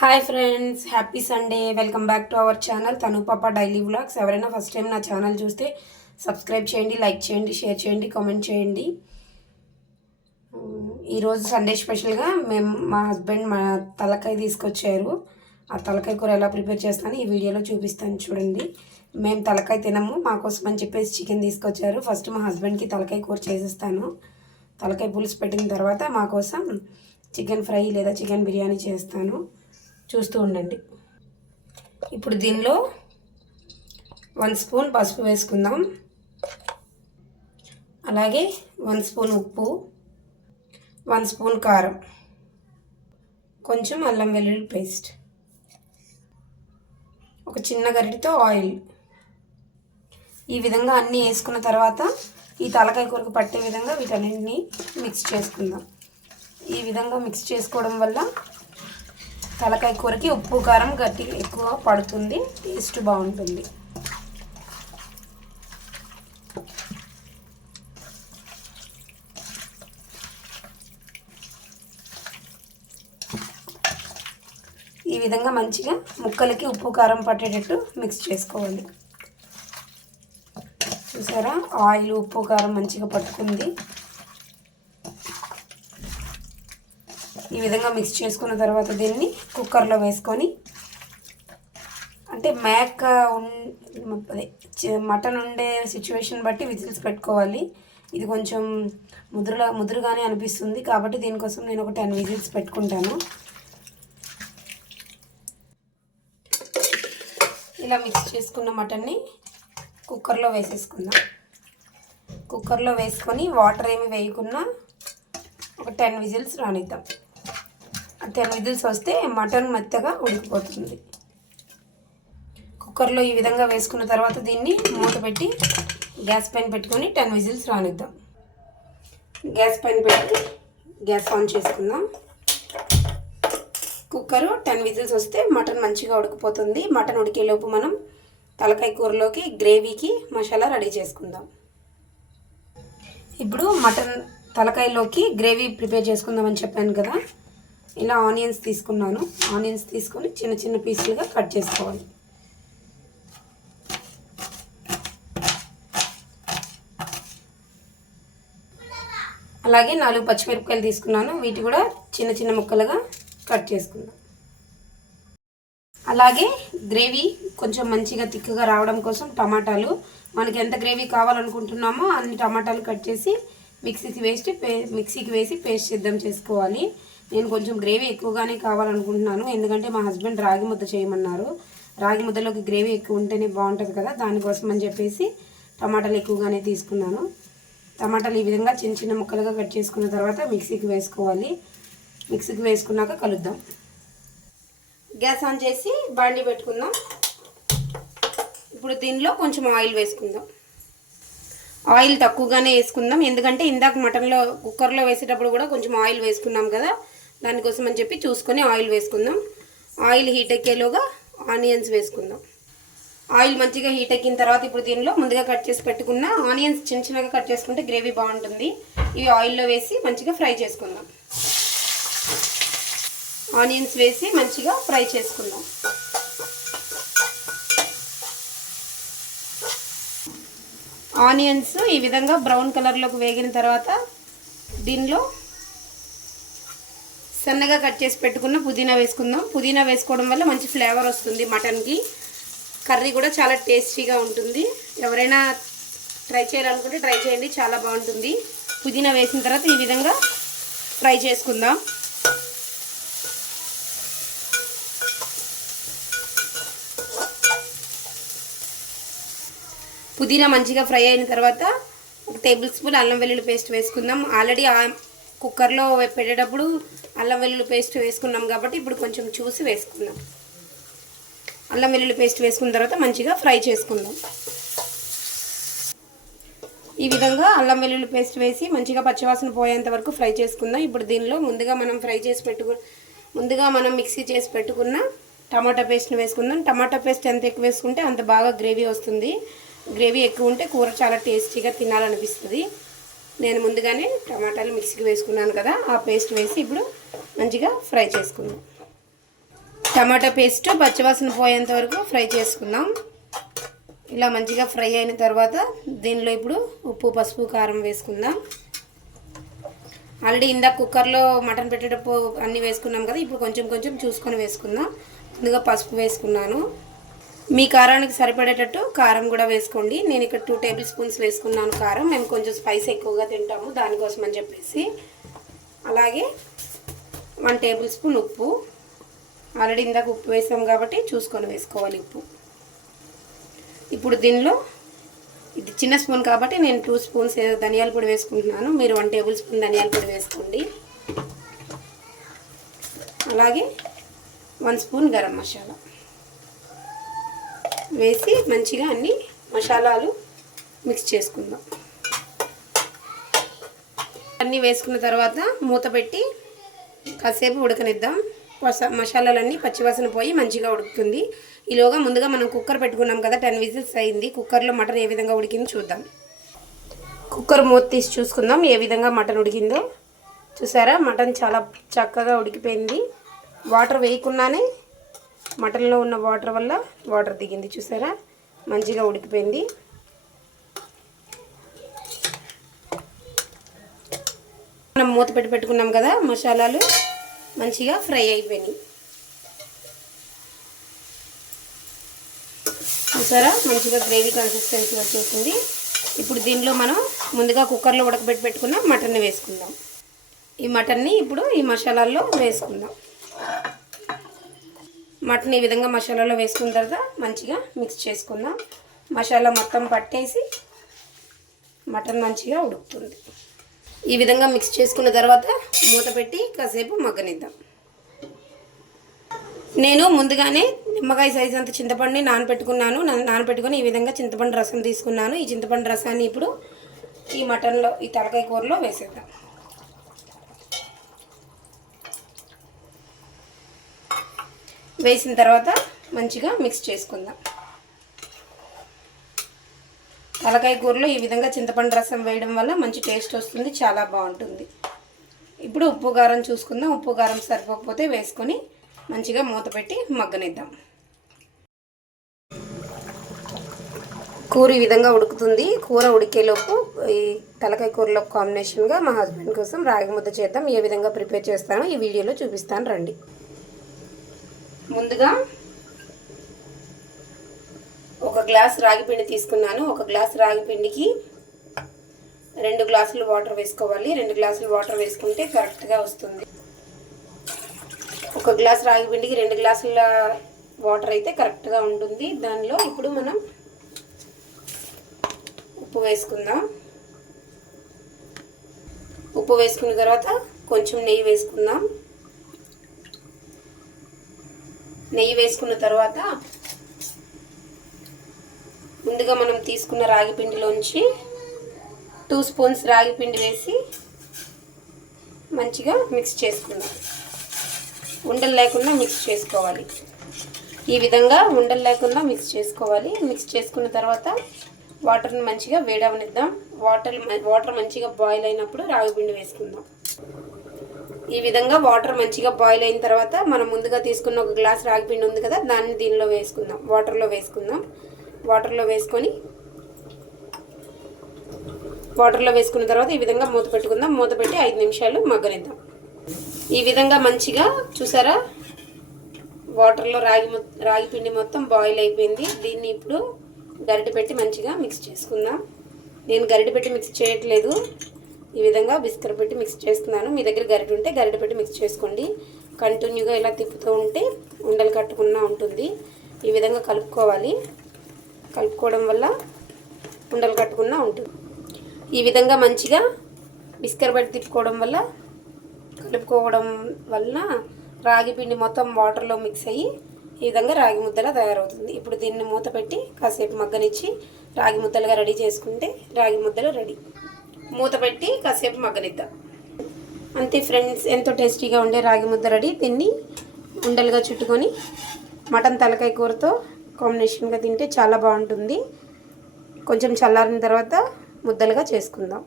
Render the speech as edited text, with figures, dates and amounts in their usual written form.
Hi friends, happy Sunday. Welcome back to our channel తను పాప daily vlogs. ఎవరైనా first time నా channel చూస్తే సబ్స్క్రైబ్ చేయండి, లైక్ చేయండి, షేర్ చేయండి, కామెంట్ చేయండి. ఈరోజు సండే స్పెషల్గా మా హస్బెండ్ తలకాయ తీసుకొచ్చారు. ఆ తలకాయ కూర ఎలా ప్రిపేర్ చేస్తాను ఈ వీడియోలో చూపిస్తాను చూడండి. మేము తలకాయ తినము, మా కోసం అని చెప్పేసి చికెన్ తీసుకొచ్చారు. ఫస్ట్ మా హస్బెండ్కి తలకాయ కూర చేసేస్తాను. తలకాయ పులుసు పెట్టిన తర్వాత మా కోసం చికెన్ ఫ్రై లేదా చికెన్ బిర్యానీ చేస్తాను. చూస్తూ ఉండండి. ఇప్పుడు దీనిలో 1 స్పూన్ పసుపు వేసుకుందాం. అలాగే 1 స్పూన్ ఉప్పు, 1 స్పూన్ కారం, కొంచెం అల్లం వెల్లుల్లి పేస్ట్, ఒక చిన్న గరిటెతో ఆయిల్. ఈ విధంగా అన్నీ వేసుకున్న తర్వాత ఈ తలకాయ కూరకు పట్టే విధంగా వీటన్నింటినీ మిక్స్ చేసుకుందాం. ఈ విధంగా మిక్స్ చేసుకోవడం వల్ల తలకాయ కూరకి ఉప్పు కారం గట్టిగా ఎక్కువ పడుతుంది, టేస్ట్ బాగుంటుంది. ఈ విధంగా మంచిగా ముక్కలకి ఉప్పు కారం పట్టేటట్టు మిక్స్ చేసుకోవాలి. చూసారా, ఆయిల్ ఉప్పు కారం మంచిగా పట్టుకుంది. ఈ విధంగా మిక్స్ చేసుకున్న తర్వాత దీన్ని కుక్కర్లో వేసుకొని, అంటే మటన్ ఉండే సిచ్యువేషన్ బట్టి విజిల్స్ పెట్టుకోవాలి. ఇది కొంచెం ముదురుగానే అనిపిస్తుంది కాబట్టి దీనికోసం నేను ఒక 10 విజిల్స్ పెట్టుకుంటాను. ఇలా మిక్స్ చేసుకున్న మటన్ని కుక్కర్లో వేసేసుకుందాం. కుక్కర్లో వేసుకొని వాటర్ ఏమి వేయకుండా ఒక 10 విజిల్స్ రానిద్దాం. 10 విజిల్స్ వస్తే మటన్ మెత్తగా ఉడికిపోతుంది. కుక్కర్లో ఈ విధంగా వేసుకున్న తర్వాత దీన్ని మూత పెట్టి గ్యాస్ పైన పెట్టుకొని 10 విజిల్స్ రానిద్దాం. గ్యాస్ పైన పెట్టి గ్యాస్ ఆన్ చేసుకుందాం. కుక్కరు 10 విజిల్స్ వస్తే మటన్ మంచిగా ఉడికిపోతుంది. మటన్ ఉడికేలోపు మనం తలకాయ కూరలోకి గ్రేవీకి మసాలా రెడీ చేసుకుందాం. ఇప్పుడు మటన్ తలకాయలోకి గ్రేవీ ప్రిపేర్ చేసుకుందామని చెప్పాను కదా, ఇలా ఆనియన్స్ తీసుకున్నాను. ఆనియన్స్ తీసుకొని చిన్న చిన్న పీసులుగా కట్ చేసుకోవాలి. అలాగే 4 పచ్చిమిరపకాయలు తీసుకున్నాను. వీటి కూడా చిన్న చిన్న ముక్కలుగా కట్ చేసుకుందాం. అలాగే గ్రేవీ కొంచెం మంచిగా తిక్కుగా రావడం కోసం టమాటాలు, మనకి ఎంత గ్రేవీ కావాలనుకుంటున్నామో అన్ని టమాటాలు కట్ చేసి మిక్సీకి వేసి పేస్ట్ సిద్ధం చేసుకోవాలి. నేను కొంచెం గ్రేవీ ఎక్కువగానే కావాలనుకుంటున్నాను, ఎందుకంటే మా హస్బెండ్ రాగి ముద్ద చేయమన్నారు. రాగి ముద్దలోకి గ్రేవీ ఎక్కువ ఉంటేనే బాగుంటుంది కదా, దానికోసం అని చెప్పేసి టమాటాలు ఎక్కువగానే తీసుకున్నాను. టమాటాలు ఈ విధంగా చిన్న చిన్న ముక్కలుగా కట్ చేసుకున్న తర్వాత మిక్సీకి వేసుకోవాలి. మిక్సీకి వేసుకున్నాక కలుద్దాం. గ్యాస్ ఆన్ చేసి బాండీ పెట్టుకుందాం. ఇప్పుడు దీనిలో కొంచెం ఆయిల్ వేసుకుందాం. ఆయిల్ తక్కువగానే వేసుకుందాం, ఎందుకంటే ఇందాక మటన్లో కుక్కర్లో వేసేటప్పుడు కూడా కొంచెం ఆయిల్ వేసుకున్నాం కదా, దానికోసం అని చెప్పి చూసుకొని ఆయిల్ వేసుకుందాం. ఆయిల్ హీట్ ఎక్కేలోగా ఆనియన్స్ వేసుకుందాం. ఆయిల్ మంచిగా హీట్ ఎక్కిన తర్వాత ఇప్పుడు దీనిలో ముందుగా కట్ చేసి పెట్టుకున్న ఆనియన్స్ చిన్న చిన్నగా కట్ చేసుకుంటే గ్రేవీ బాగుంటుంది. ఇవి ఆయిల్లో వేసి మంచిగా ఫ్రై చేసుకుందాం. ఆనియన్స్ వేసి మంచిగా ఫ్రై చేసుకుందాం. ఆనియన్స్ ఈ విధంగా బ్రౌన్ కలర్లోకి వేగిన తర్వాత దీనిలో సన్నగా కట్ చేసి పెట్టుకున్న పుదీనా వేసుకుందాం. పుదీనా వేసుకోవడం వల్ల మంచి ఫ్లేవర్ వస్తుంది మటన్కి. కర్రీ కూడా చాలా టేస్టీగా ఉంటుంది. ఎవరైనా ట్రై చేయాలనుకుంటే ట్రై చేయండి, చాలా బాగుంటుంది. పుదీనా వేసిన తర్వాత ఈ విధంగా ఫ్రై చేసుకుందాం. పుదీనా మంచిగా ఫ్రై అయిన తర్వాత 1 టేబుల్ స్పూన్ అల్లం వెల్లుల్లి పేస్ట్ వేసుకుందాం. ఆల్రెడీ కుక్కర్లో పెట్టేటప్పుడు అల్లం వెల్లుల్లి పేస్ట్ వేసుకున్నాం కాబట్టి ఇప్పుడు కొంచెం చూసి వేసుకుందాం. అల్లం వెల్లుల్లి పేస్ట్ వేసుకున్న తర్వాత మంచిగా ఫ్రై చేసుకుందాం. ఈ విధంగా అల్లం వెల్లుల్లి పేస్ట్ వేసి మంచిగా పచ్చివాసన పోయేంత వరకు ఫ్రై చేసుకుందాం. ఇప్పుడు దీనిలో ముందుగా మనం మిక్సీ చేసి పెట్టుకున్న టమాటా పేస్ట్ని వేసుకుందాం. టమాటా పేస్ట్ ఎంత ఎక్కువ వేసుకుంటే అంత బాగా గ్రేవీ వస్తుంది. గ్రేవీ ఎక్కువ ఉంటే కూర చాలా టేస్టీగా తినాలనిపిస్తుంది. నేను ముందుగానే టమాటాలు మిక్సీకి వేసుకున్నాను కదా, ఆ పేస్ట్ వేసి ఇప్పుడు మంచిగా ఫ్రై చేసుకుందాం. టమాటా పేస్ట్ పచ్చివాసన పోయేంత వరకు ఫ్రై చేసుకుందాం. ఇలా మంచిగా ఫ్రై అయిన తర్వాత దీనిలో ఇప్పుడు ఉప్పు, పసుపు, కారం వేసుకుందాం. ఆల్రెడీ ఇందాక కుక్కర్లో మటన్ పెట్టేటప్పుడు అన్నీ వేసుకున్నాం కదా, ఇప్పుడు కొంచెం కొంచెం చూసుకొని వేసుకుందాం. ముందుగా పసుపు వేసుకున్నాను. మీ కారానికి సరిపడేటట్టు కారం కూడా వేసుకోండి. నేను ఇక్కడ 2 టేబుల్ స్పూన్స్ వేసుకున్నాను కారం. మేము కొంచెం స్పైస్ ఎక్కువగా తింటాము, దానికోసం అని చెప్పేసి. అలాగే 1 టేబుల్ స్పూన్ ఉప్పు. ఆల్రెడీ ఇందాక ఉప్పు వేసాం కాబట్టి చూసుకొని వేసుకోవాలి ఉప్పు. ఇప్పుడు దీనిలో ఇది చిన్న స్పూన్ కాబట్టి నేను 2 స్పూన్స్ ధనియాల పొడి వేసుకుంటున్నాను. మీరు 1 టేబుల్ స్పూన్ ధనియాల పొడి వేసుకోండి. అలాగే 1 స్పూన్ గరం మసాలా వేసి మంచిగా అన్ని మసాలాలు మిక్స్ చేసుకుందాం. అన్నీ వేసుకున్న తర్వాత మూత పెట్టి కాసేపు ఉడకనిద్దాం. మసాలాలన్నీ పచ్చివాసన పోయి మంచిగా ఉడుకుతుంది. ఈలోగా ముందుగా మనం కుక్కర్ పెట్టుకున్నాం కదా, 10 విజిల్స్ అయింది. కుక్కర్లో మటన్ ఏ విధంగా ఉడికిందో చూద్దాం. కుక్కర్ మూత తీసి చూసుకుందాం ఏ విధంగా మటన్ ఉడికిందో. చూసారా, మటన్ చాలా చక్కగా ఉడికిపోయింది. వాటర్ వేయకుండానే మటన్లో ఉన్న వాటర్ వల్ల వాటర్ దిగింది. చూసారా, మంచిగా ఉడికిపోయింది. మనం మూత పెట్టుకున్నాం కదా, మసాలాలు మంచిగా ఫ్రై అయిపోయినాయి. చూసారా, మంచిగా గ్రేవీ కన్సిస్టెన్సీ వచ్చేసింది. ఇప్పుడు దీనిలో మనం ముందుగా కుక్కర్లో పెట్టుకున్న మటన్ని వేసుకుందాం. ఈ మటన్ని ఇప్పుడు ఈ మసాలాల్లో వేసుకుందాం. మటన్ ఈ విధంగా మసాలాలో వేసుకున్న తర్వాత మంచిగా మిక్స్ చేసుకుందాం. మసాలా మొత్తం పట్టేసి మటన్ మంచిగా ఉడుకుతుంది. ఈ విధంగా మిక్స్ చేసుకున్న తర్వాత మూత పెట్టి కాసేపు మగ్గనిద్దాం. నేను ముందుగానే నిమ్మకాయ సైజు అంత చింతపండుని నానబెట్టుకుని ఈ విధంగా చింతపండు రసం తీసుకున్నాను. ఈ చింతపండు రసాన్ని ఇప్పుడు ఈ మటన్లో, ఈ తలకాయ కూరలో వేసేద్దాం. వేసిన తర్వాత మంచిగా మిక్స్ చేసుకుందాం. తలకాయ కూరలో ఈ విధంగా చింతపండు రసం వేయడం వల్ల మంచి టేస్ట్ వస్తుంది, చాలా బాగుంటుంది. ఇప్పుడు ఉప్పు కారం చూసుకుందాం. ఉప్పు కారం సరిపోకపోతే వేసుకొని మంచిగా మూత పెట్టి మగ్గనిద్దాం. కూర ఈ విధంగా ఉడుకుతుంది. కూర ఉడికేలోపు ఈ తలకాయ కూరలో కాంబినేషన్గా మా హస్బెండ్ కోసం రాగి ముద్ద చేద్దాం. ఏ విధంగా ప్రిపేర్ చేస్తానో ఈ వీడియోలో చూపిస్తాను, రండి. ముందుగా 1 గ్లాస్ రాగి పిండి తీసుకున్నాను. 1 గ్లాస్ రాగి పిండికి 2 గ్లాసులు వాటర్ వేసుకోవాలి. 2 గ్లాసులు వాటర్ వేసుకుంటే కరెక్ట్గా వస్తుంది. 1 గ్లాస్ రాగి పిండికి 2 గ్లాసుల వాటర్ అయితే కరెక్ట్గా ఉంటుంది. దానిలో ఇప్పుడు మనం ఉప్పు వేసుకుందాం. ఉప్పు వేసుకున్న తర్వాత కొంచెం నెయ్యి వేసుకుందాం. నెయ్యి వేసుకున్న తర్వాత ముందుగా మనం తీసుకున్న రాగి పిండిలోంచి 2 స్పూన్స్ రాగి పిండి వేసి మంచిగా మిక్స్ చేసుకుందాం. ఉండలు లేకుండా మిక్స్ చేసుకోవాలి. ఈ విధంగా ఉండలు లేకుండా మిక్స్ చేసుకోవాలి. మిక్స్ చేసుకున్న తర్వాత వాటర్ని మంచిగా వేడవనిద్దాం. వాటర్ మంచిగా బాయిల్ అయినప్పుడు రాగి పిండి వేసుకుందాం. ఈ విధంగా వాటర్ మంచిగా బాయిల్ అయిన తర్వాత మనం ముందుగా తీసుకున్న 1 గ్లాస్ రాగి పిండి ఉంది కదా, దాన్ని దీనిలో వేసుకుందాం. వాటర్లో వేసుకున్న తర్వాత ఈ విధంగా మూత పెట్టుకుందాం. మూత పెట్టి 5 నిమిషాలు మగ్గనిద్దాం. ఈ విధంగా మంచిగా చూసారా, వాటర్లో రాగి పిండి మొత్తం బాయిల్ అయిపోయింది. దీన్ని ఇప్పుడు గరిటె పెట్టి మంచిగా మిక్స్ చేసుకుందాం. నేను గరిటె పెట్టి మిక్స్ చేయట్లేదు, ఈ విధంగా బిస్కర్ పెట్టి మిక్స్ చేస్తున్నాను. మీ దగ్గర గరిటె ఉంటే గరిటె పెట్టి మిక్స్ చేసుకోండి. కంటిన్యూగా ఇలా తిప్పుతూ ఉంటే ఉండలు కట్టకుండా ఉంటుంది. ఈ విధంగా కలుపుకోవాలి. కలుపుకోవడం వల్ల ఉండలు కట్టకుండా ఉంటుంది. ఈ విధంగా మంచిగా బిస్కర్ పెట్టి తిప్పుకోవడం వల్ల, కలుపుకోవడం వలన రాగి పిండి మొత్తం వాటర్లో మిక్స్ అయ్యి ఈ విధంగా రాగి ముద్దలా తయారవుతుంది. ఇప్పుడు దీన్ని మూత పెట్టి కాసేపు మగ్గనిచ్చి రాగి ముద్దలుగా రెడీ చేసుకుంటే రాగి ముద్దలు రెడీ. మూత పెట్టి కాసేపు మగ్గనిద్దాం. అంతే ఫ్రెండ్స్, ఎంతో టేస్టీగా ఉండే రాగి ముద్ద రెడీ. దీన్ని ఉండలుగా చుట్టుకొని మటన్ తలకాయ కూరతో కాంబినేషన్గా తింటే చాలా బాగుంటుంది. కొంచెం చల్లారిన తర్వాత ముద్దలుగా చేసుకుందాం.